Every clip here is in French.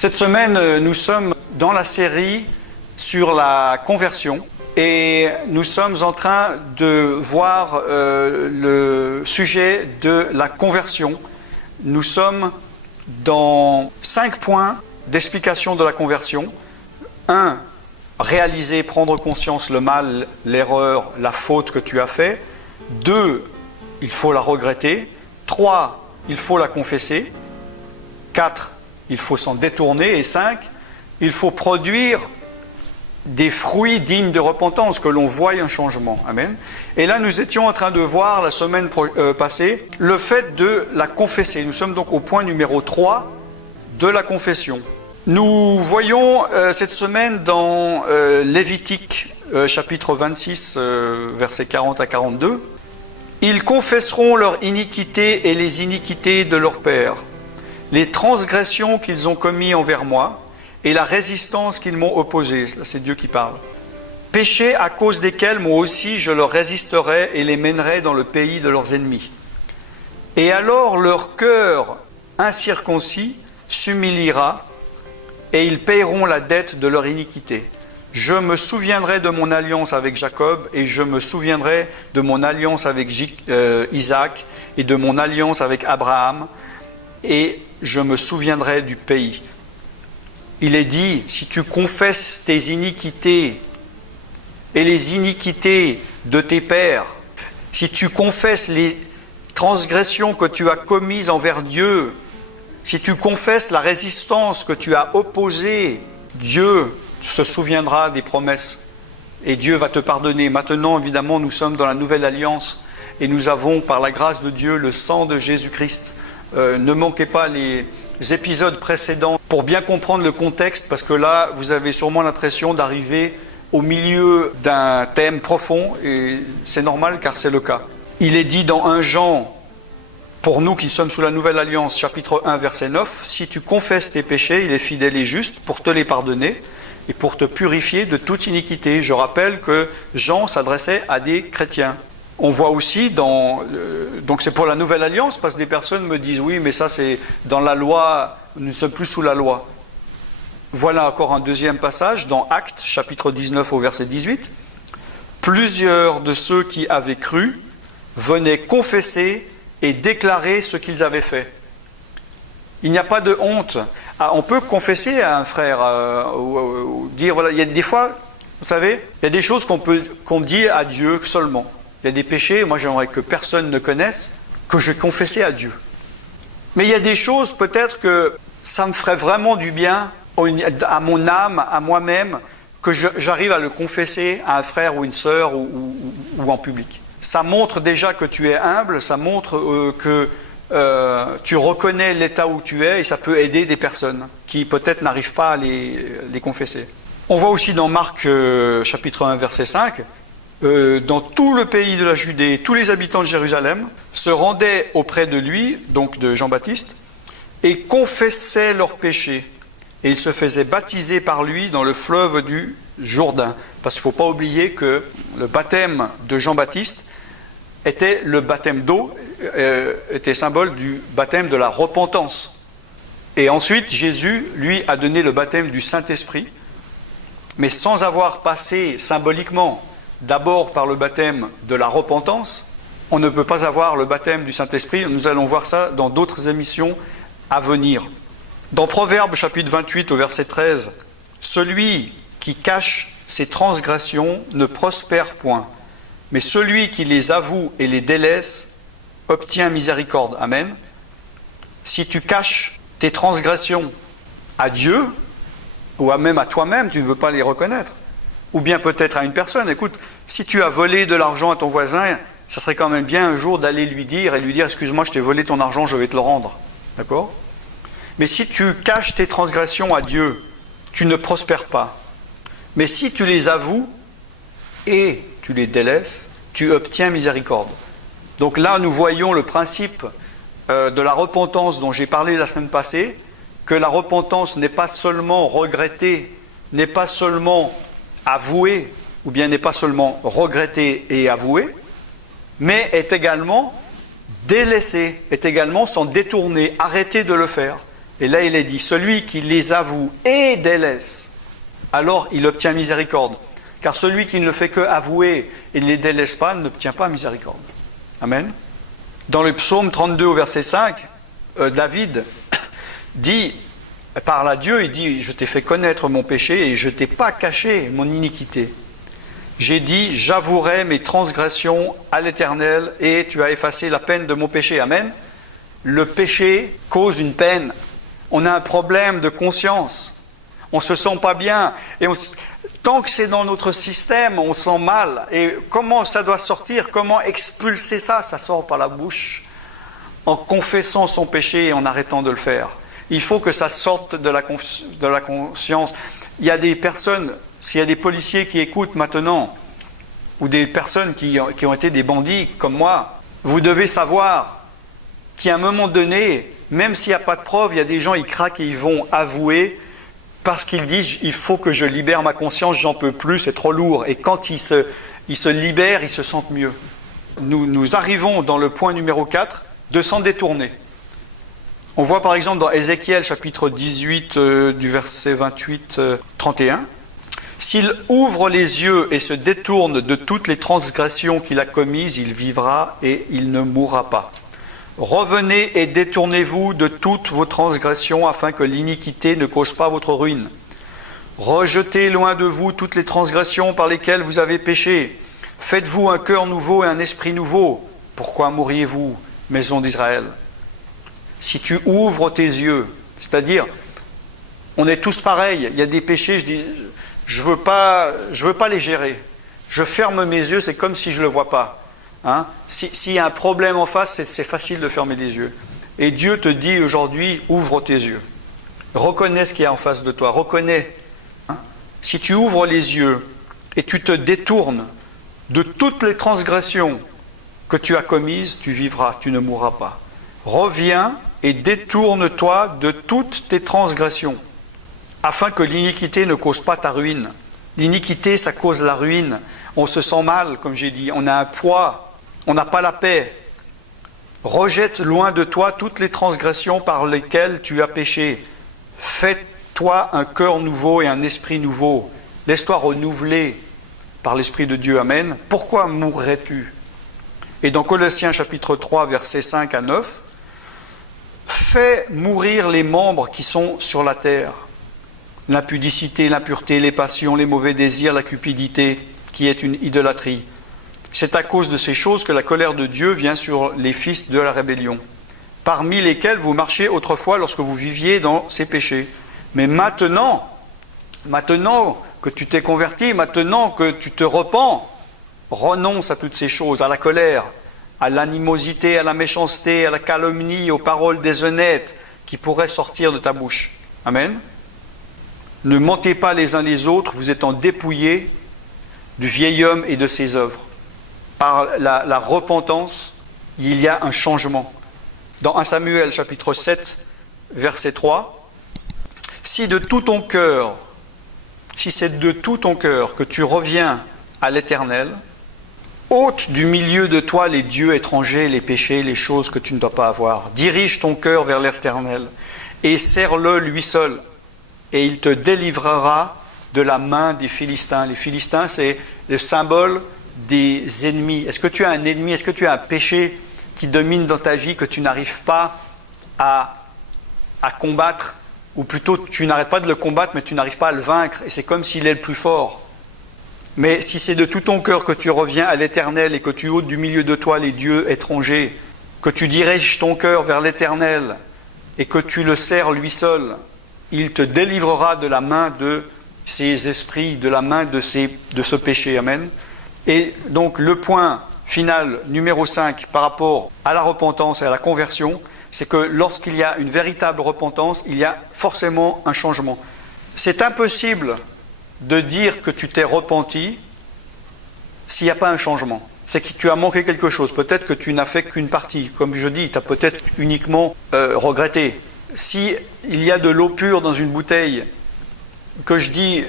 Cette semaine, nous sommes dans la série sur la conversion et nous sommes en train de voir le sujet de la conversion. Nous sommes dans 5 points d'explication de la conversion. 1. Réaliser, prendre conscience le mal, l'erreur, la faute que tu as fait. 2. Il faut la regretter. 3. Il faut la confesser. 4. Il faut s'en détourner. Et 5. Il faut produire des fruits dignes de repentance, que l'on voie un changement. Amen. Et là, nous étions en train de voir la semaine passée le fait de la confesser. Nous sommes donc au point numéro 3 de la confession. Nous voyons cette semaine dans Lévitique, chapitre 26, versets 40 à 42. « Ils confesseront leur iniquité et les iniquités de leurs pères, les transgressions qu'ils ont commises envers moi et la résistance qu'ils m'ont opposée. » Là, c'est Dieu qui parle. « Péchés à cause desquels moi aussi je leur résisterai et les mènerai dans le pays de leurs ennemis. Et alors leur cœur incirconcis s'humiliera et ils paieront la dette de leur iniquité. Je me souviendrai de mon alliance avec Jacob et je me souviendrai de mon alliance avec Isaac et de mon alliance avec Abraham et je me souviendrai du pays. » Il est dit, si tu confesses tes iniquités et les iniquités de tes pères, si tu confesses les transgressions que tu as commises envers Dieu, si tu confesses la résistance que tu as opposée, Dieu se souviendra des promesses et Dieu va te pardonner. Maintenant, évidemment, nous sommes dans la nouvelle alliance et nous avons, par la grâce de Dieu, le sang de Jésus-Christ. Ne manquez pas les épisodes précédents pour bien comprendre le contexte, parce que là, vous avez sûrement l'impression d'arriver au milieu d'un thème profond et c'est normal car c'est le cas. Il est dit dans 1 Jean, pour nous qui sommes sous la nouvelle alliance, chapitre 1, verset 9, « Si tu confesses tes péchés, il est fidèle et juste pour te les pardonner et pour te purifier de toute iniquité. » Je rappelle que Jean s'adressait à des chrétiens. On voit aussi donc c'est pour la nouvelle alliance, parce que des personnes me disent « Oui, mais ça c'est dans la loi, nous ne sommes plus sous la loi. » Voilà encore un deuxième passage dans Actes, chapitre 19 au verset 18. « Plusieurs de ceux qui avaient cru venaient confesser et déclarer ce qu'ils avaient fait. » Il n'y a pas de honte. On peut confesser à un frère, ou dire, voilà, il y a des fois, vous savez, il y a des choses qu'on dit à Dieu seulement. Il y a des péchés, moi j'aimerais que personne ne connaisse, que je confessais à Dieu. Mais il y a des choses, peut-être que ça me ferait vraiment du bien à mon âme, à moi-même, que j'arrive à le confesser à un frère ou une sœur ou en public. Ça montre déjà que tu es humble, ça montre que tu reconnais l'état où tu es et ça peut aider des personnes qui peut-être n'arrivent pas à les confesser. On voit aussi dans Marc chapitre 1 verset 5, dans tout le pays de la Judée, tous les habitants de Jérusalem se rendaient auprès de lui, donc de Jean-Baptiste, et confessaient leurs péchés. Et ils se faisaient baptiser par lui dans le fleuve du Jourdain. Parce qu'il ne faut pas oublier que le baptême de Jean-Baptiste était le baptême d'eau, était symbole du baptême de la repentance. Et ensuite, Jésus, lui, a donné le baptême du Saint-Esprit, mais sans avoir passé symboliquement d'abord par le baptême de la repentance, on ne peut pas avoir le baptême du Saint-Esprit. Nous allons voir ça dans d'autres émissions à venir. Dans Proverbes chapitre 28 au verset 13, « Celui qui cache ses transgressions ne prospère point, mais celui qui les avoue et les délaisse obtient miséricorde. » Amen. Si tu caches tes transgressions à Dieu, ou même à toi-même, tu ne veux pas les reconnaître, ou bien peut-être à une personne, écoute, si tu as volé de l'argent à ton voisin, ça serait quand même bien un jour d'aller lui dire, excuse-moi, je t'ai volé ton argent, je vais te le rendre. D'accord ? Mais si tu caches tes transgressions à Dieu, tu ne prospères pas. Mais si tu les avoues et tu les délaisses, tu obtiens miséricorde. Donc là, nous voyons le principe de la repentance dont j'ai parlé la semaine passée, que la repentance n'est pas seulement regretter, n'est pas seulement avouer, ou bien n'est pas seulement regretter et avouer, mais est également délaisser, est également s'en détourner, arrêter de le faire. Et là, il est dit, celui qui les avoue et délaisse, alors il obtient miséricorde. Car celui qui ne le fait que avouer et ne les délaisse pas n'obtient pas miséricorde. Amen. Dans le psaume 32 au verset 5, David dit, parle à Dieu, il dit, je t'ai fait connaître mon péché et je ne t'ai pas caché mon iniquité. J'ai dit, j'avouerai mes transgressions à l'Éternel et tu as effacé la peine de mon péché. Amen. Le péché cause une peine. On a un problème de conscience. On ne se sent pas bien. Et tant que c'est dans notre système, on sent mal. Et comment ça doit sortir? Comment expulser ça? Ça sort par la bouche. En confessant son péché et en arrêtant de le faire. Il faut que ça sorte de la conscience. Il y a des personnes, s'il y a des policiers qui écoutent maintenant, ou des personnes qui ont été des bandits comme moi, vous devez savoir qu'à un moment donné, même s'il n'y a pas de preuve, il y a des gens, ils craquent et ils vont avouer parce qu'ils disent, il faut que je libère ma conscience, j'en peux plus, c'est trop lourd. Et quand ils se libèrent, ils se sentent mieux. Nous arrivons dans le point numéro 4, de s'en détourner. On voit par exemple dans Ézéchiel chapitre 18 du verset 28-31, « S'il ouvre les yeux et se détourne de toutes les transgressions qu'il a commises, il vivra et il ne mourra pas. Revenez et détournez-vous de toutes vos transgressions afin que l'iniquité ne cause pas votre ruine. Rejetez loin de vous toutes les transgressions par lesquelles vous avez péché. Faites-vous un cœur nouveau et un esprit nouveau. Pourquoi mourriez-vous, maison d'Israël ? Si tu ouvres tes yeux, c'est-à-dire, on est tous pareils, il y a des péchés, je dis, je veux pas les gérer. Je ferme mes yeux, c'est comme si je ne le vois pas. Hein? S'il y a un problème en face, c'est facile de fermer les yeux. Et Dieu te dit aujourd'hui, ouvre tes yeux. Reconnais ce qu'il y a en face de toi, reconnais. Hein? Si tu ouvres les yeux et tu te détournes de toutes les transgressions que tu as commises, tu vivras, tu ne mourras pas. Reviens et détourne-toi de toutes tes transgressions, afin que l'iniquité ne cause pas ta ruine. L'iniquité, ça cause la ruine. On se sent mal, comme j'ai dit, on a un poids, on n'a pas la paix. Rejette loin de toi toutes les transgressions par lesquelles tu as péché. Fais-toi un cœur nouveau et un esprit nouveau. Laisse-toi renouveler par l'Esprit de Dieu. Amen. Pourquoi mourrais-tu ? Et dans Colossiens chapitre 3, versets 5 à 9, fais mourir les membres qui sont sur la terre. L'impudicité, l'impureté, les passions, les mauvais désirs, la cupidité, qui est une idolâtrie. C'est à cause de ces choses que la colère de Dieu vient sur les fils de la rébellion, parmi lesquels vous marchiez autrefois lorsque vous viviez dans ces péchés. Mais maintenant que tu t'es converti, maintenant que tu te repens, renonce à toutes ces choses, à la colère, à l'animosité, à la méchanceté, à la calomnie, aux paroles déshonnêtes qui pourraient sortir de ta bouche. Amen. Ne mentez pas les uns les autres, vous étant dépouillés du vieil homme et de ses œuvres. Par la repentance, il y a un changement. Dans 1 Samuel chapitre 7, verset 3, « Si c'est de tout ton cœur que tu reviens à l'Éternel, ôte du milieu de toi les dieux étrangers, les péchés, les choses que tu ne dois pas avoir. Dirige ton cœur vers l'Éternel et sers-le lui seul. Et il te délivrera de la main des Philistins. » Les Philistins, c'est le symbole des ennemis. Est-ce que tu as un ennemi? Est-ce que tu as un péché qui domine dans ta vie que tu n'arrives pas à combattre? Ou plutôt, tu n'arrêtes pas de le combattre, mais tu n'arrives pas à le vaincre. Et c'est comme s'il est le plus fort. Mais si c'est de tout ton cœur que tu reviens à l'Éternel et que tu ôtes du milieu de toi les dieux étrangers, que tu diriges ton cœur vers l'Éternel et que tu le sers lui seul, il te délivrera de la main de ces esprits, de la main de ce péché. Amen. Et donc le point final, numéro 5, par rapport à la repentance et à la conversion, c'est que lorsqu'il y a une véritable repentance, il y a forcément un changement. C'est impossible de dire que tu t'es repenti s'il n'y a pas un changement. C'est que tu as manqué quelque chose. Peut-être que tu n'as fait qu'une partie. Comme je dis, tu as peut-être uniquement regretté. Si il y a de l'eau pure dans une bouteille, que je dis,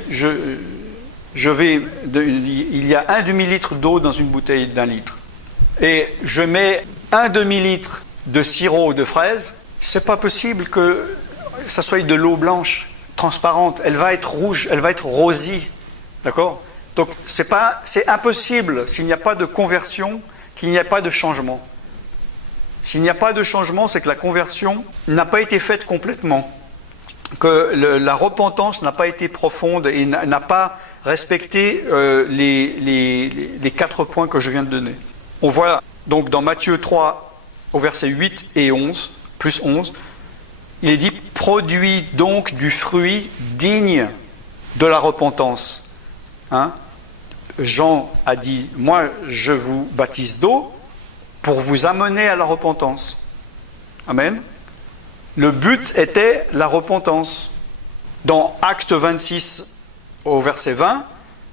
il y a un demi-litre d'eau dans une bouteille d'1 litre, et je mets un demi-litre de sirop de fraise, c'est pas possible que ça soit de l'eau blanche, transparente. Elle va être rouge, elle va être rosée. D'accord? Donc, c'est impossible, s'il n'y a pas de conversion, qu'il n'y ait pas de changement. S'il n'y a pas de changement, c'est que la conversion n'a pas été faite complètement, que la repentance n'a pas été profonde et n'a pas respecté les 4 points que je viens de donner. On voit donc dans Matthieu 3, au verset 8 et 11, plus 11, il est dit « Produis donc du fruit digne de la repentance. » Jean a dit « Moi, je vous baptise d'eau pour vous amener à la repentance. » Amen. Le but était la repentance. Dans Acte 26, au verset 20,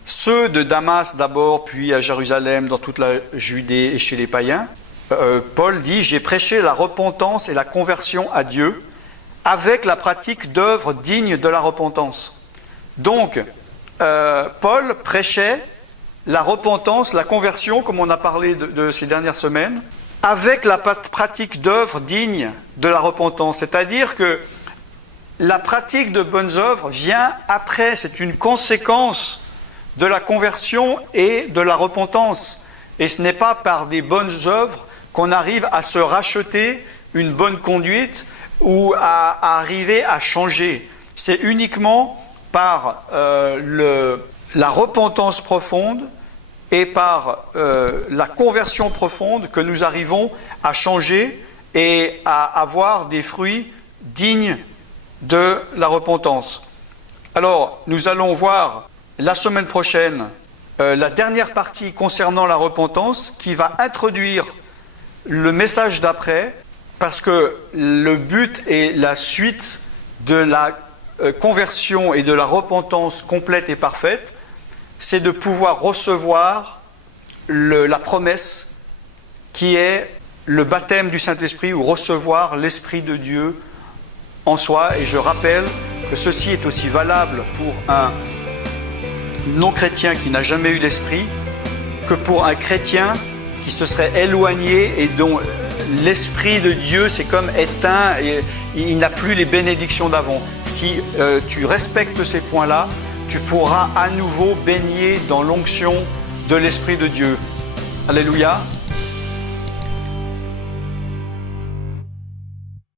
ceux de Damas d'abord, puis à Jérusalem, dans toute la Judée et chez les païens, Paul dit « J'ai prêché la repentance et la conversion à Dieu avec la pratique d'œuvres dignes de la repentance. » Donc, Paul prêchait la repentance, la conversion, comme on a parlé de ces dernières semaines, avec la pratique d'œuvres dignes de la repentance. C'est-à-dire que la pratique de bonnes œuvres vient après, c'est une conséquence de la conversion et de la repentance. Et ce n'est pas par des bonnes œuvres qu'on arrive à se racheter une bonne conduite ou à arriver à changer. C'est uniquement par la repentance profonde et par la conversion profonde que nous arrivons à changer et à avoir des fruits dignes de la repentance. Alors, nous allons voir la semaine prochaine la dernière partie concernant la repentance qui va introduire le message d'après, parce que le but et la suite de la conversion et de la repentance complète et parfaite, c'est de pouvoir recevoir la promesse qui est le baptême du Saint-Esprit ou recevoir l'Esprit de Dieu en soi. Et je rappelle que ceci est aussi valable pour un non-chrétien qui n'a jamais eu l'Esprit que pour un chrétien qui se serait éloigné et dont l'Esprit de Dieu c'est comme éteint et il n'a plus les bénédictions d'avant. Si tu respectes ces points-là, tu pourras à nouveau baigner dans l'onction de l'Esprit de Dieu. Alléluia.